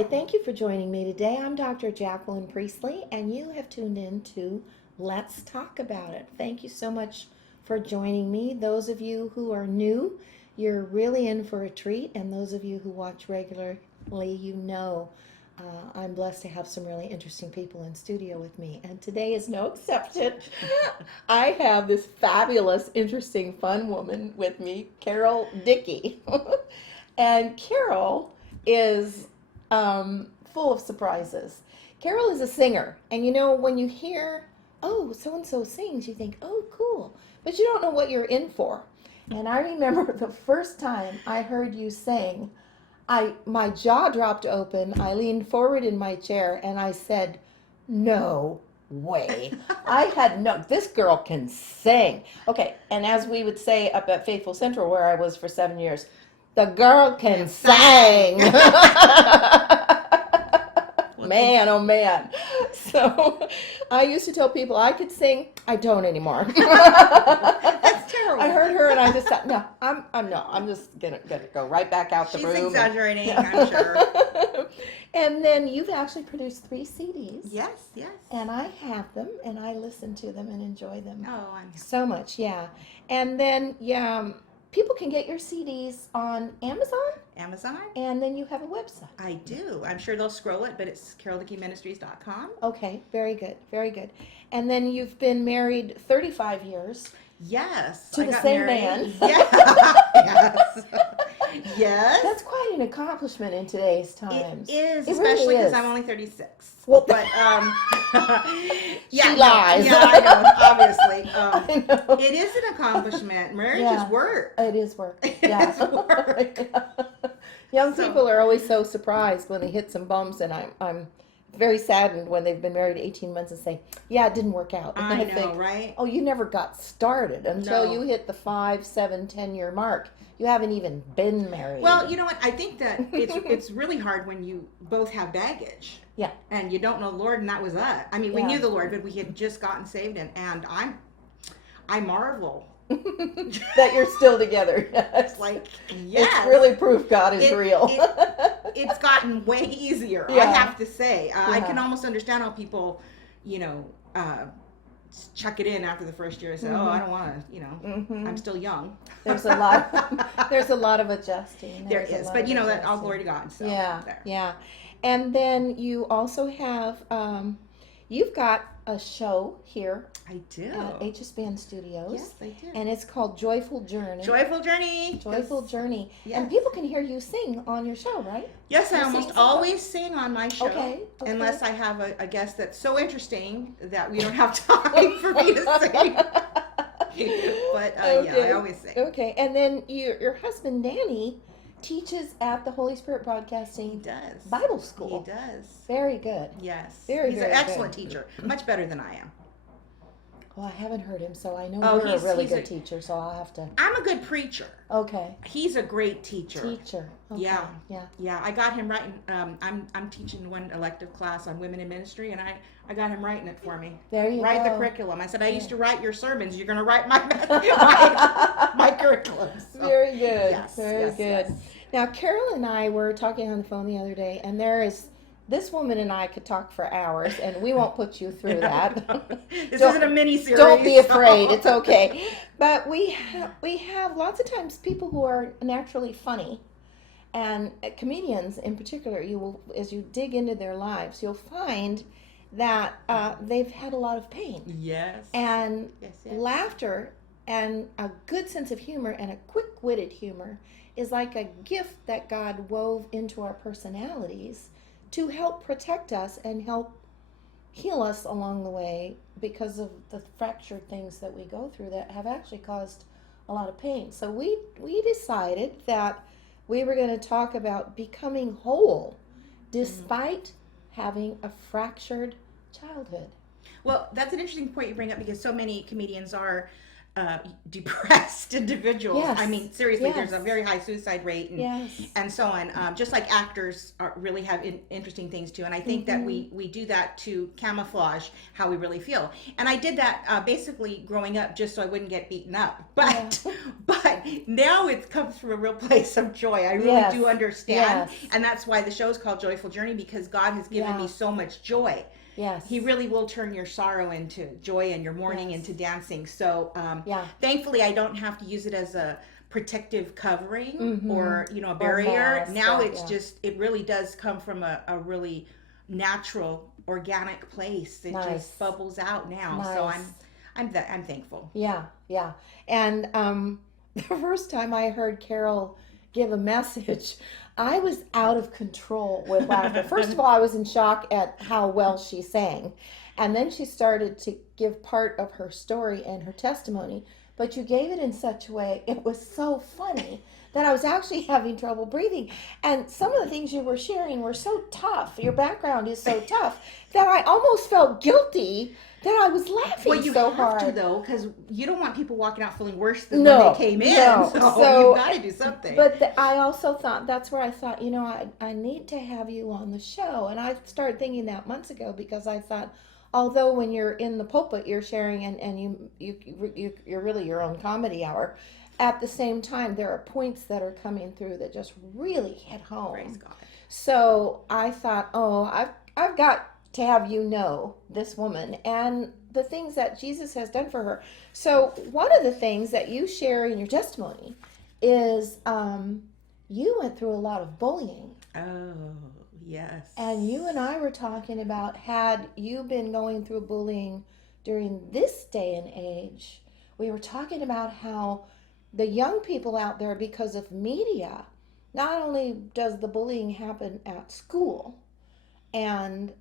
Hi, thank you for joining me today. I'm Dr. Jacqueline Priestley, and you have tuned in to Let's Talk About It. Thank you so much for joining me. Those of you who are new, you're really in for a treat, and those of you who watch regularly, you know I'm blessed to have some really interesting people in studio with me, and today is no exception. I have this fabulous, interesting, fun woman with me, Carol Dickey. And Carol is full of surprises. Carol is a singer, and you know, when you hear, oh, so and so sings, you think, oh, cool, but you don't know what you're in for. And I remember the first time I heard you sing, my jaw dropped open. I leaned forward in my chair and I said, "No way." I had no. This girl can sing. Okay, and as we would say up at Faithful Central, where I was for 7 years, the girl can sing. Man, oh man. So I used to tell people I could sing. I don't anymore. That's terrible. I heard her and I just thought, no, I'm just gonna go right back out the room. She's exaggerating, I'm sure. And then you've actually produced 3 CDs. Yes, yes. And I have them and I listen to them and enjoy them Oh, I'm so much, yeah. And then people can get your CDs on Amazon. Amazon? And then you have a website. I do. I'm sure they'll scroll it, but it's caroldickeyministries.com. Okay, very good, very good. And then you've been married 35 years. Yes. To I the got same married. man. Yeah. Yes. Yes. That's quite an accomplishment in today's times. It is, It especially really because is. I'm only 36. Well, But she lies. Yeah, I know. Obviously, I know. it is an accomplishment. Marriage Yeah. is work. It is work. It Yeah. is work. Young So- people are always so surprised when they hit some bumps, and I'm very saddened when they've been married 18 months and say, "Yeah, it didn't work out." And I know, think, right? oh, you never got started until No. you hit the 5, 7, 10-year mark. You haven't even been married. Well, you know what? I think that it's really hard when you both have baggage. Yeah. And you don't know the Lord, and that was us. I mean, we Yeah. knew the Lord, but we had just gotten saved, and I marvel. that you're still together. Yes. Like, yes. It's really proof God is It- real. It's gotten way easier, I Yeah. have to say. I Yeah. can almost understand how people, chuck it in after the first year and say, oh, I don't want to, Mhm. I'm still young. There's a lot. There's a lot of adjusting. There There's a is, lot but of you know that all adjusting. glory to God. So Yeah, there. yeah. And then you also have, you've got a show here I do. at HSBN Studios. Yes, I do. And it's called Joyful Journey. Joyful Journey. Joyful Journey. Yes. And people can hear you sing on your show, right? Yes, I You almost sing always sing on my show. Okay, okay. Unless I have a guest that's so interesting that we don't have time for me to sing. But yeah, I always sing. Okay, and then your husband Danny teaches at the Holy Spirit He Broadcasting does. Bible School. He does. Very good. Yes. Very, He's very an excellent good. teacher. Much better than I am. Well, I haven't heard him, so I know Oh, you're a he's- really he's good a- teacher, so I'll have to. I'm a good preacher. Okay, He's a great teacher. teacher. Okay. Yeah. Yeah. Yeah, I got him writing. I'm teaching one elective class on women in ministry, and I got him writing it for me. There you Write go. the curriculum. I said, I Yeah. used to write your sermons. You're going to write my my curriculum. So, Very good. Yes, Very yes, good. yes. Now, Carol and I were talking on the phone the other day, and this woman and I could talk for hours, and we won't put you through that. This Don't- isn't a mini series. Don't be afraid. It's okay. But we have lots of times people who are naturally funny, and comedians in particular. You will, as you dig into their lives, you'll find that they've had a lot of pain, Yes. and Yes, yes. laughter and a good sense of humor and a quick-witted humor is like a gift that God wove into our personalities to help protect us and help heal us along the way because of the fractured things that we go through that have actually caused a lot of pain. So we decided that we were going to talk about becoming whole despite having a fractured childhood. Well, that's an interesting point you bring up because so many comedians are depressed individuals. Yes. I mean, seriously, Yes. there's a very high suicide rate, and Yes. and so on. Just like actors really have interesting things too, and I think that we do that to camouflage how we really feel. And I did that basically growing up just so I wouldn't get beaten up. But but now it comes from a real place of joy. I really Yes. do understand, Yes. and that's why the show is called Joyful Journey, because God has given me so much joy. Yes. He really will turn your sorrow into joy and your mourning into dancing. So thankfully, I don't have to use it as a protective covering or, a barrier. mask, Now it's just, it really does come from a really natural, organic place. It just bubbles out now. So I'm thankful. Yeah, yeah. And the first time I heard Carol give a message, I was out of control with laughter. First of all, I was in shock at how well she sang. And then she started to give part of her story and her testimony. But you gave it in such a way, it was so funny that I was actually having trouble breathing. And some of the things you were sharing were so tough. Your background is so tough that I almost felt guilty that I was laughing well, you so have hard. to, though, because you don't want people walking out feeling worse than when they came in. So you've got to do something. But I also thought, that's where I thought, I need to have you on the show. And I started thinking that months ago, because I thought, although when you're in the pulpit, you're sharing and you're really your own comedy hour, at the same time, there are points that are coming through that just really hit home. Praise God. So I thought, I've got to have this woman and the things that Jesus has done for her. So one of the things that you share in your testimony is you went through a lot of bullying. Oh, yes. And you and I were talking about, had you been going through bullying during this day and age, we were talking about how the young people out there, because of media, not only does the bullying happen at school and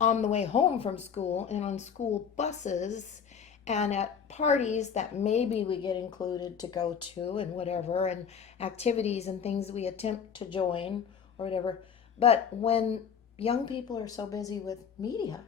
on the way home from school and on school buses and at parties that maybe we get included to go to and whatever, and activities and things we attempt to join or whatever. But when young people are so busy with media,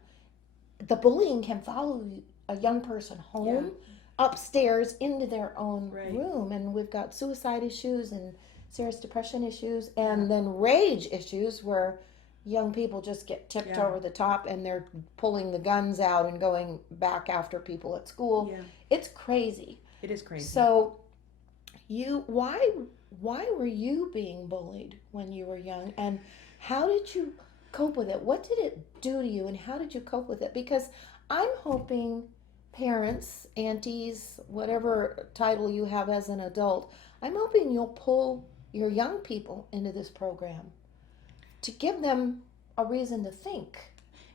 the bullying can follow a young person home, upstairs into their own room. And we've got suicide issues and serious depression issues, and then rage issues where young people just get tipped over the top and they're pulling the guns out and going back after people at school. Yeah. It's crazy. It is crazy. So why were you being bullied when you were young, and how did you cope with it? What did it do to you, and how did you cope with it? Because I'm hoping parents, aunties, whatever title you have as an adult, I'm hoping you'll pull your young people into this program to give them a reason to think.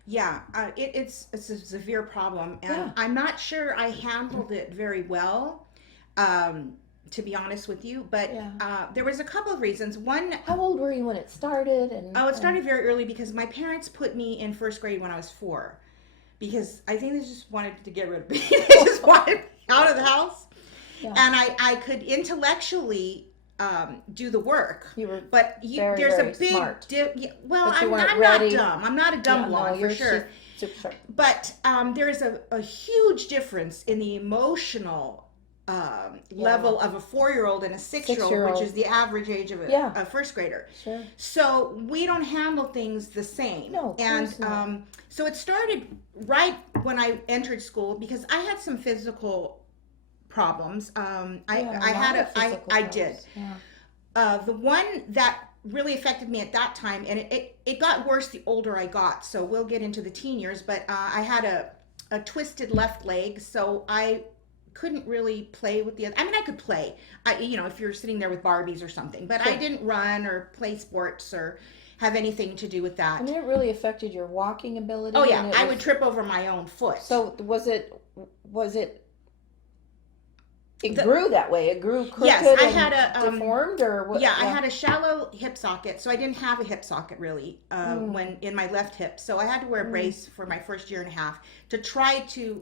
Yeah, it's a severe problem, and I'm not sure I handled it very well, to be honest with you. But there was a couple of reasons. One, how old were you when it started? It started very early, because my parents put me in first grade when I was 4, because I think they just wanted to get rid of me. They just wanted me out of the house, and I could intellectually do the work. But there's a big I'm not dumb. I'm not a dumb blonde for sure. But there is a huge difference in the emotional level of a 4-year-old and a 6-year-old, which is the average age of a first grader. Sure. So we don't handle things the same. No, and so it started right when I entered school, because I had some physical problems. I did. Yeah. The one that really affected me at that time, and it got worse the older I got, so we'll get into the teen years, but I had a twisted left leg, so I couldn't really play with the other. I mean, I could play, if you're sitting there with Barbies or something, but I didn't run or play sports or have anything to do with that. And it really affected your walking ability? Oh yeah, I would trip over my own foot. So was it grew that way? It grew crooked? Yes, I had a deformed, or what? Yeah, I had a shallow hip socket, so I didn't have a hip socket really when in my left hip. So I had to wear a brace for my first year and a half to try to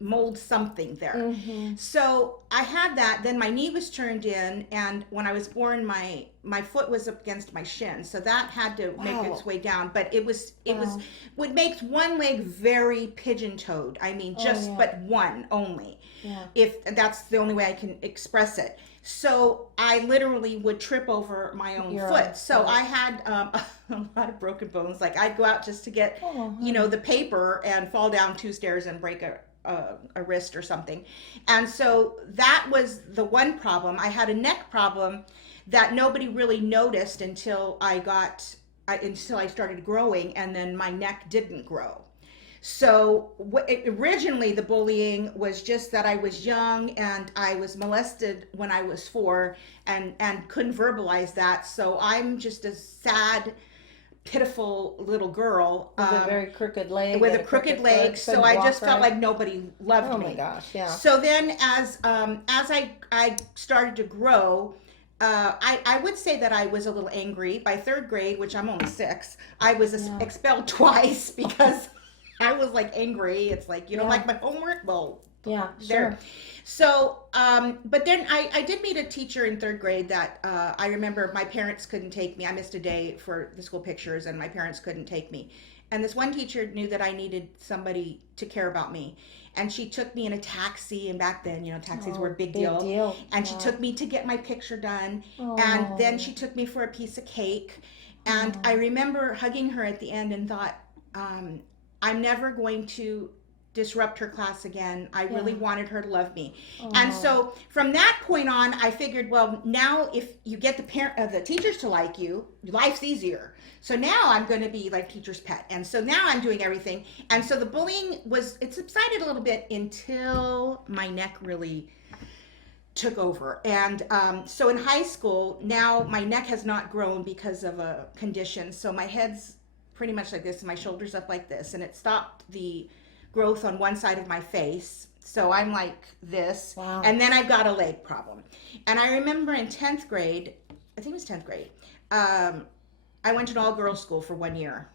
mold something there. So I had that. Then my knee was turned in, and when I was born, my foot was up against my shin, so that had to make its way down. But it was what makes one leg very pigeon-toed. I mean, just but one only. If that's the only way I can express it. So I literally would trip over my own foot. So I had a lot of broken bones. Like I'd go out just to get, the paper and fall down 2 stairs and break a wrist or something. And so that was the one problem. I had a neck problem that nobody really noticed until until I started growing, and then my neck didn't grow. So originally the bullying was just that I was young and I was molested when I was 4 and couldn't verbalize that. So I'm just a sad, pitiful little girl with a very crooked leg, with a crooked leg. So I just felt like nobody loved me. Oh my gosh, yeah. So then as I started to grow, I would say that I was a little angry. By 3rd grade, which I'm only 6, I was expelled twice because I was like angry. It's like, you don't like my homework? Well, yeah, there. Sure. So, but then I did meet a teacher in 3rd grade that I remember my parents couldn't take me. I missed a day for the school pictures and my parents couldn't take me. And this one teacher knew that I needed somebody to care about me. And she took me in a taxi, and back then, taxis were a big deal. And she took me to get my picture done. And then she took me for a piece of cake. And I remember hugging her at the end and thought, I'm never going to disrupt her class again. I really wanted her to love me. And so from that point on, I figured, well, now if you get the teachers to like you, life's easier. So now I'm going to be like teacher's pet. And so now I'm doing everything. And so the bullying it subsided a little bit until my neck really took over. And so in high school, now my neck has not grown because of a condition. So my head's pretty much like this, and my shoulders up like this, and it stopped the growth on one side of my face. So I'm like this. Wow. And then I've got a leg problem. And I remember in 10th grade, I think it was 10th grade, I went to an all-girls school for 1 year.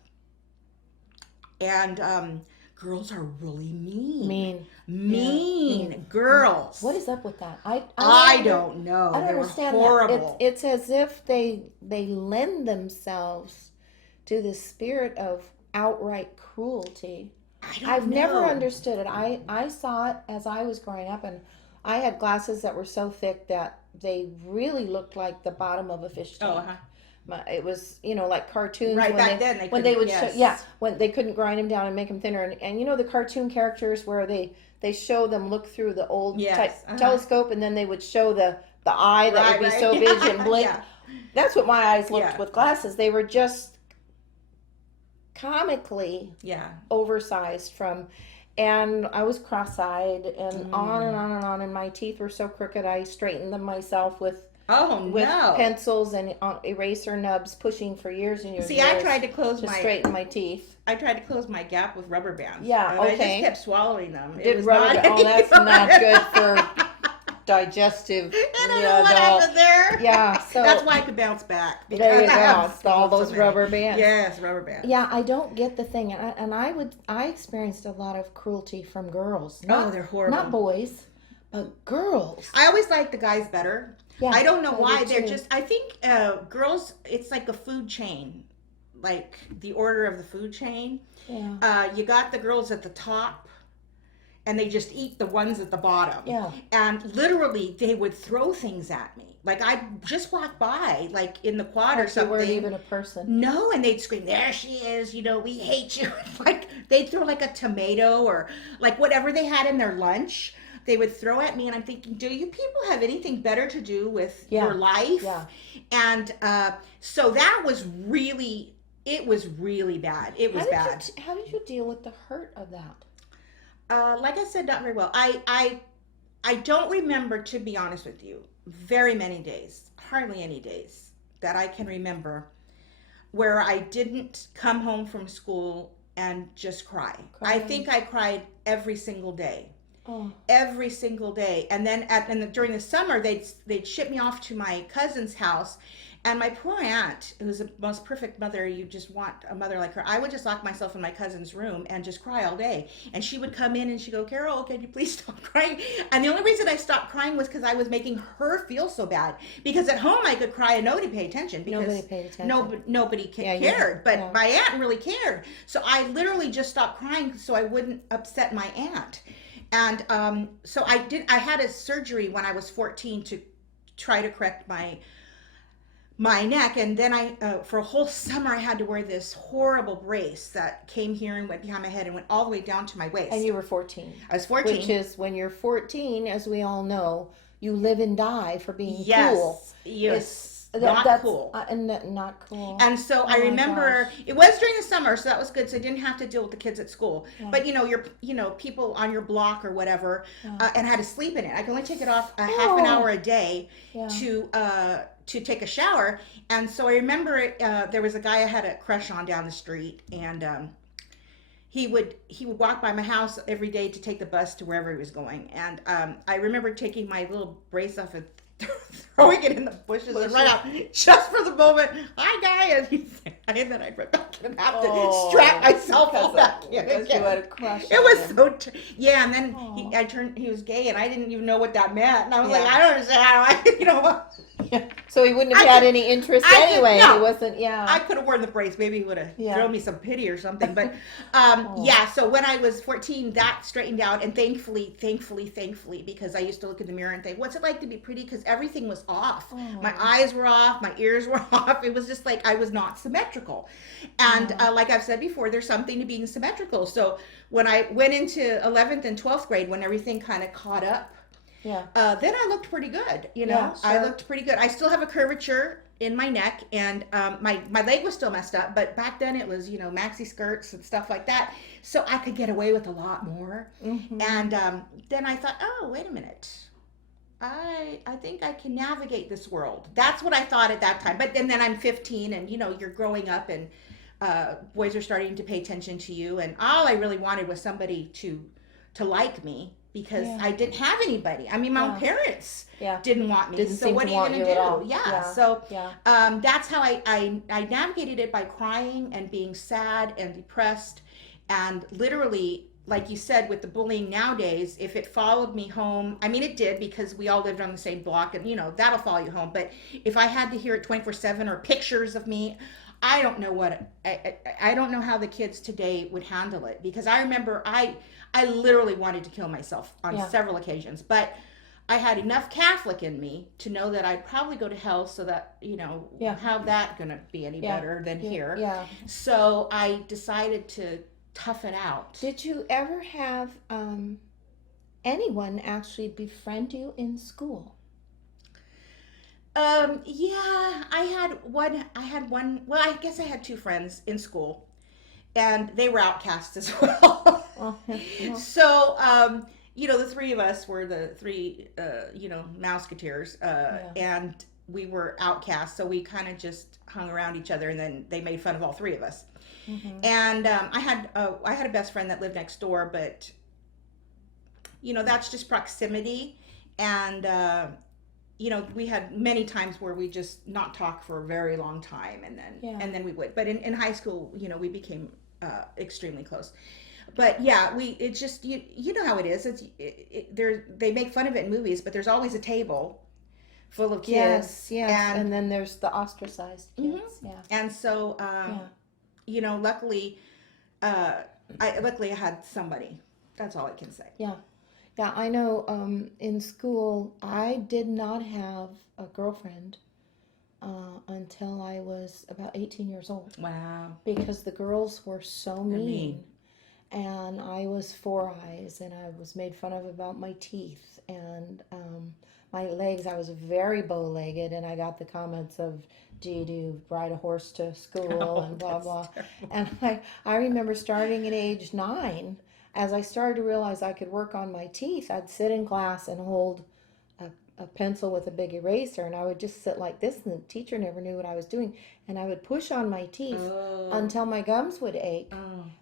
And girls are really mean girls. What is up with that? I don't know. I don't They were understand horrible. that. It's as if they lend themselves to the spirit of outright cruelty. I've never understood it. I saw it as I was growing up, and I had glasses that were so thick that they really looked like the bottom of a fish tank. It was, like cartoons. Right, when they would show, when they couldn't grind them down and make them thinner. And the cartoon characters where they show them look through the old telescope, and then they would show the eye that would be so big and blink. That's what my eyes looked with glasses. They were just comically oversized and I was cross-eyed and on and on and on, and my teeth were so crooked I straightened them myself with pencils and eraser nubs, pushing for years and years. See, I tried to straighten my teeth. I tried to close my gap with rubber bands. Yeah, and I just kept swallowing them. That's not good for digestive. I don't know what happened there. Yeah, so that's why I could bounce back. There you go. All those rubber bands. Yes, rubber bands. Yeah, I don't get the thing, and I experienced a lot of cruelty from girls. They're horrible. Not boys, but girls. I always like the guys better. Yeah, I don't know why. They're just. I think girls. It's like a food chain, like the order of the food chain. Yeah. You got the girls at the top, and they just eat the ones at the bottom. Yeah. And literally, they would throw things at me. Like I'd just walk by, like in the quad or something. They weren't even a person. No, and they'd scream, "There she is! We hate you!" Like they'd throw like a tomato or like whatever they had in their lunch. They would throw at me, and I'm thinking, do you people have anything better to do with your life? Yeah. And so that was really, it was really bad. It was bad. How did you deal with the hurt of that? Like I said, not very well. I don't remember, to be honest with you, very many days, hardly any days that I can remember where I didn't come home from school and just cry. I think I cried every single day. Every single day. And then during the summer they'd ship me off to my cousin's house, And my poor aunt, who's the most perfect mother, you just want a mother like her. I would just lock myself in my cousin's room and just cry all day. And she would come in and she'd go, Carol, can you please stop crying? And the only reason I stopped crying was because I was making her feel so bad. Because at home I could cry and nobody paid attention. Because nobody paid attention. Nobody cared. But my aunt really cared. So I literally just stopped crying so I wouldn't upset my aunt. And so I had a surgery when I was 14 to try to correct my neck, and then for a whole summer I had to wear this horrible brace that came here and went behind my head and went all the way down to my waist. And you were 14. I was 14. Which is when you're 14, as we all know, you live and die for being cool. Yes. That's cool. Not cool. And so I remember it was during the summer, so that was good. So I didn't have to deal with the kids at school. Yeah. But you're people on your block or whatever, and I had to sleep in it. I could only take it off half an hour a day to take a shower. And so I remember there was a guy I had a crush on down the street, and he would walk by my house every day to take the bus to wherever he was going. And I remember taking my little brace off and throwing it in the bushes and right out just for the moment. Hi, guy, and then I'd run back and have to strap myself all back in again. You had a crush. It was and then he was gay, and I didn't even know what that meant, and I was like, I don't understand how So he wouldn't have had any interest anyway. He wasn't. I could have worn the brace. Maybe he would have thrown me some pity or something. But so when I was 14, that straightened out, and thankfully, because I used to look in the mirror and think, what's it like to be pretty? Because everything was off. My eyes were off. My ears were off. It was just like I was not symmetrical. And like I've said before, there's something to being symmetrical. So when I went into 11th and 12th grade, when everything kind of caught up, then I looked pretty good. I looked pretty good. I still have a curvature in my neck, and my leg was still messed up, but back then it was maxi skirts and stuff like that, so I could get away with a lot more. And then I thought, oh, wait a minute, I think I can navigate this world. That's what I thought at that time. But then I'm 15, and you're growing up, and boys are starting to pay attention to you, and all I really wanted was somebody to like me, because I didn't have anybody. I mean, my own parents didn't want me. So what are you going to do? So that's how I navigated it, by crying and being sad and depressed. And literally, like you said, with the bullying nowadays, if it followed me home, I mean, it did, because we all lived on the same block, and that'll follow you home. But if I had to hear it 24/7 or pictures of me, I don't know I don't know how the kids today would handle it, because I remember I literally wanted to kill myself on several occasions, but I had enough Catholic in me to know that I'd probably go to hell, so that, how that going to be any better than here. So I decided to tough it out. Did you ever have anyone actually befriend you in school? I had one, well, I guess I had two friends in school, and they were outcasts as well. So, the three of us were the three, Mouseketeers, and we were outcasts, so we kind of just hung around each other, and then they made fun of all three of us. And I had a best friend that lived next door, but, that's just proximity, and, we had many times where we just not talk for a very long time, and then we would. But in high school, we became extremely close. But it just you know how it is. They make fun of it in movies, but there's always a table full of kids. Yes, and then there's the ostracized kids. And so luckily, I had somebody. That's all I can say. Yeah, I know in school, I did not have a girlfriend until I was about 18 years old. Wow. Because the girls were so mean. And I was 4 eyes, and I was made fun of about my teeth. And my legs, I was very bow-legged, and I got the comments of, gee, do you ride a horse to school, and blah, blah. Terrible. And I remember starting at age 9, as I started to realize I could work on my teeth, I'd sit in class and hold a pencil with a big eraser, and I would just sit like this, and the teacher never knew what I was doing, and I would push on my teeth until my gums would ache.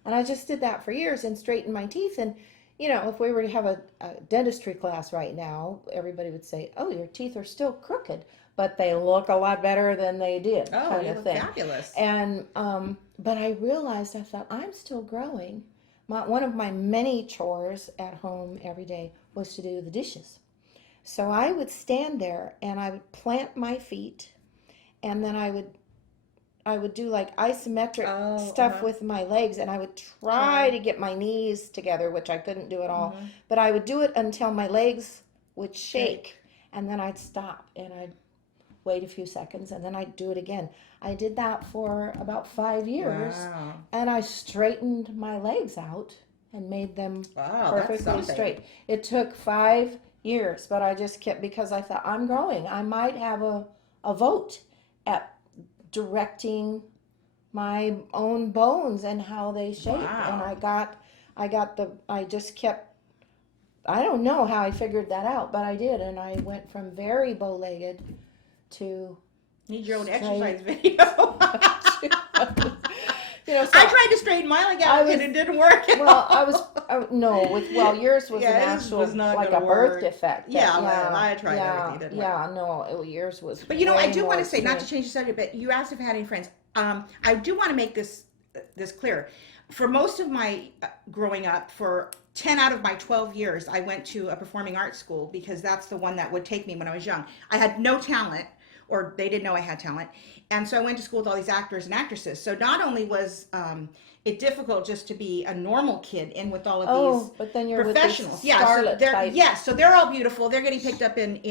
And I just did that for years and straightened my teeth, and you know, if we were to have a dentistry class right now, everybody would say, "Oh, your teeth are still crooked, but they look a lot better than they did," Oh, kind you of look thing. fabulous. And but I realized, I thought, I'm still growing. One of my many chores at home every day was to do the dishes. So I would stand there and I would plant my feet, and then I would do like isometric stuff with my legs, and I would try to get my knees together, which I couldn't do at all. But I would do it until my legs would shake, and then I'd stop and I'd wait a few seconds, and then I'd do it again. I did that for about 5 years, and I straightened my legs out and made them perfectly straight. It took 5 years, but I just kept, because I thought, I'm growing. I might have a vote at directing my own bones and how they shape. And I just kept, I don't know how I figured that out, but I did. And I went from very bow-legged to need your own exercise video. You know, so I tried to straighten my leg out and it didn't work. Yours was an actual, was not like a birth defect. I tried everything. Yours was. But I do want to say, not to change the subject, but you asked if I had any friends. I do want to make this clear. For most of my growing up, for 10 out of my 12 years, I went to a performing arts school because that's the one that would take me when I was young. I had no talent, or they didn't know I had talent. And so I went to school with all these actors and actresses. So not only was it difficult just to be a normal kid in with all of these but then you're professionals. With starlet type. So they're all beautiful. They're getting picked up in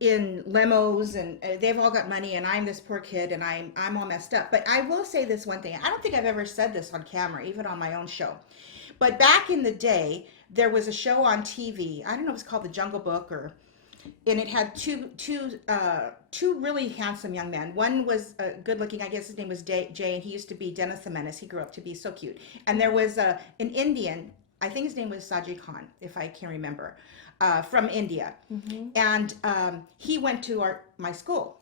limos, and they've all got money, and I'm this poor kid, and I'm all messed up. But I will say this one thing. I don't think I've ever said this on camera, even on my own show. But back in the day, there was a show on TV. I don't know if it was called The Jungle Book, and it had two really handsome young men. One was good looking. I guess his name was Jay, and he used to be Dennis the Menace. He grew up to be so cute. And there was an Indian. I think his name was Sajid Khan, if I can remember, from India. And he went to my school.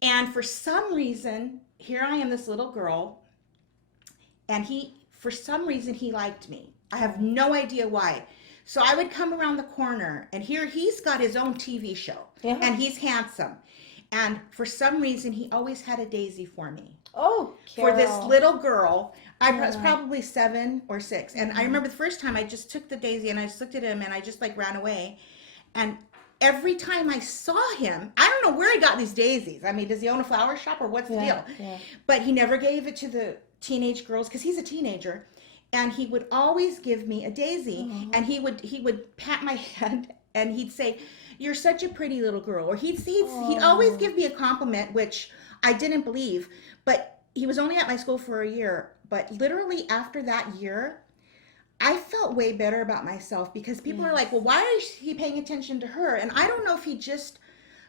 And for some reason, here I am, this little girl, and for some reason, he liked me. I have no idea why. So I would come around the corner, and here he's got his own TV show, and he's handsome. And for some reason, he always had a daisy for me. Oh, Carol. For this little girl. I was probably 7 or 6. And I remember the first time I just took the daisy, and I just looked at him, and I just ran away. And every time I saw him, I don't know where he got these daisies. I mean, does he own a flower shop, or what's the deal? Yeah. But he never gave it to the teenage girls, because he's a teenager. And he would always give me a daisy, and he would pat my head, and he'd say, "You're such a pretty little girl," or he'd always give me a compliment, which I didn't believe. But he was only at my school for a year. But literally after that year, I felt way better about myself, because people were like, "Well, why is he paying attention to her?" And I don't know if he just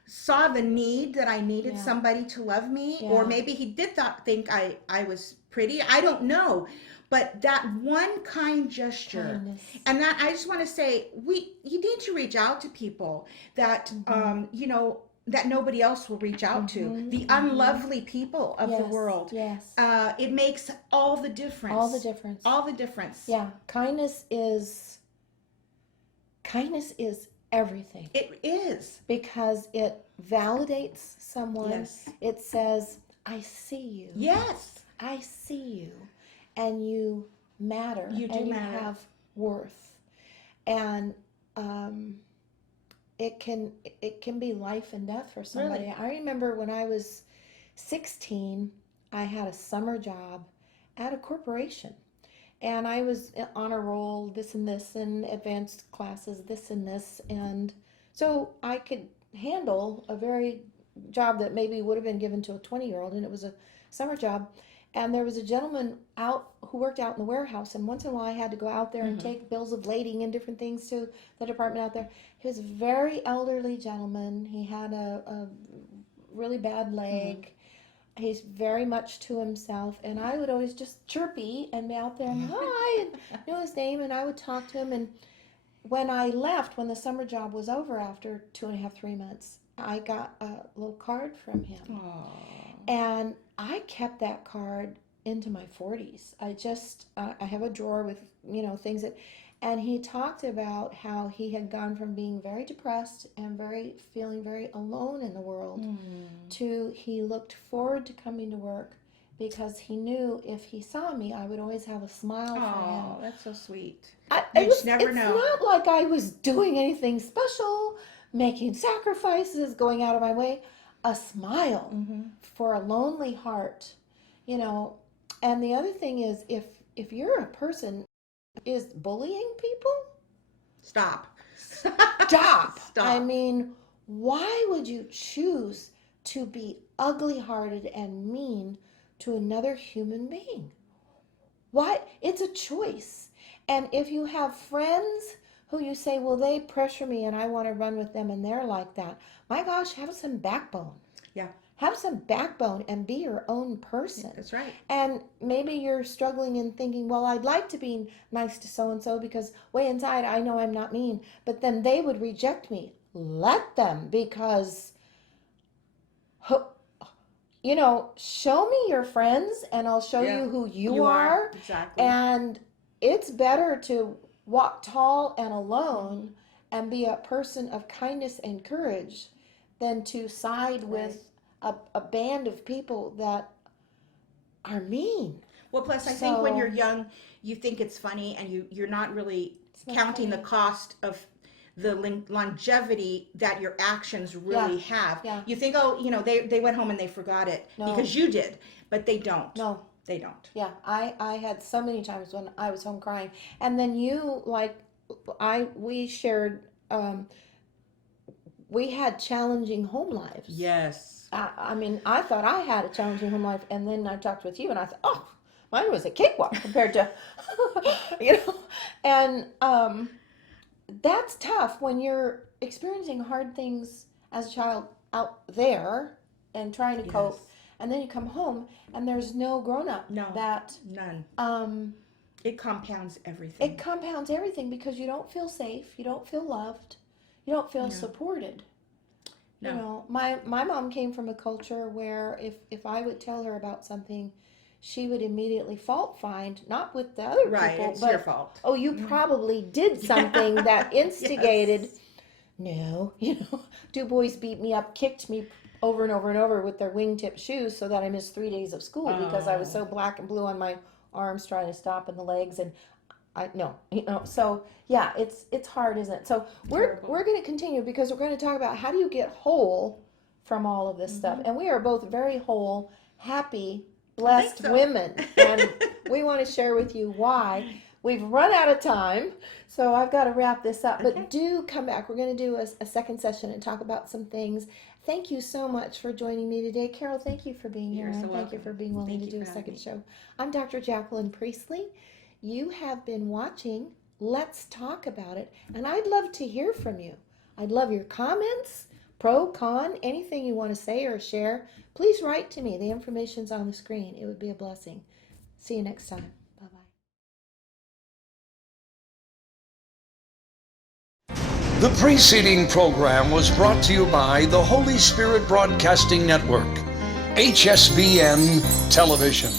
saw the need that I needed somebody to love me, or maybe he did think I was pretty. I don't know. But that one kind gesture, and that I just want to say, you need to reach out to people that that nobody else will reach out to. The unlovely people of the world. Yes. It makes all the difference. All the difference. All the difference. Yeah. Kindness is everything. It is. Because it validates someone. Yes. It says, "I see you." Yes. I see you. And you matter. You do and matter. You have worth. And it can be life and death for somebody. Really? I remember when I was 16, I had a summer job at a corporation. And I was on a roll, this and this, and advanced classes, this and this. And so I could handle a very job that maybe would have been given to a 20-year-old, and it was a summer job. And there was a gentleman who worked out in the warehouse, and once in a while I had to go out there and take bills of lading and different things to the department out there. He was a very elderly gentleman. He had a really bad leg. He's very much to himself, and I would always just chirpy and be out there and hi, and know his name, and I would talk to him. And when I left, when the summer job was over after 2.5, 3 months, I got a little card from him. Aww. And I kept that card into my 40s. I have a drawer with, things that, and he talked about how he had gone from being very depressed and feeling very alone in the world to he looked forward to coming to work because he knew if he saw me, I would always have a smile for him. Oh, that's so sweet. It's not like I was doing anything special, making sacrifices, going out of my way. A smile for a lonely heart, And the other thing is, if you're a person is bullying people, stop. I mean, why would you choose to be ugly-hearted and mean to another human being? Why? It's a choice. And if you have friends who you say, well, they pressure me and I want to run with them and they're like that, my gosh, have some backbone. Yeah. Have some backbone and be your own person. That's right. And maybe you're struggling and thinking, well, I'd like to be nice to so-and-so because way inside I know I'm not mean, but then they would reject me. Let them, because, show me your friends and I'll show you who you are. Exactly. And it's better to walk tall and alone and be a person of kindness and courage than to side with a band of people that are mean. Well, plus I think when you're young, you think it's funny and you're not really counting the cost of the longevity that your actions really have. Yeah. You think, they went home and they forgot it because you did, but they don't. No. They don't. Yeah, I had so many times when I was home crying. And then we shared, we had challenging home lives. Yes. I mean, I thought I had a challenging home life, and then I talked with you, and I thought, oh, mine was a cakewalk compared to, and that's tough when you're experiencing hard things as a child out there and trying to cope, and then you come home and there's no grown-up. No, none. It compounds everything. It compounds everything because you don't feel safe, you don't feel loved, you don't feel supported. No. My mom came from a culture where if I would tell her about something, she would immediately fault find, not with the other people, it's but your fault. Oh, you probably did something that instigated. Yes. No, Du Bois beat me up, kicked me over and over and over with their wingtip shoes so that I missed 3 days of school because I was so black and blue on my arms trying to stop in the legs, and so yeah, it's hard, isn't it? So we're going to continue because we're going to talk about how do you get whole from all of this stuff, and we are both very whole, happy, blessed women, and we want to share with you why. We've run out of time, so I've got to wrap this up. But do come back. We're going to do a second session and talk about some things. Thank you so much for joining me today. Carol, thank you for being here, and thank you for being willing to do a second show. I'm Dr. Jacqueline Priestley. You have been watching Let's Talk About It, and I'd love to hear from you. I'd love your comments, pro, con, anything you want to say or share. Please write to me. The information's on the screen. It would be a blessing. See you next time. The preceding program was brought to you by the Holy Spirit Broadcasting Network, HSBN Television.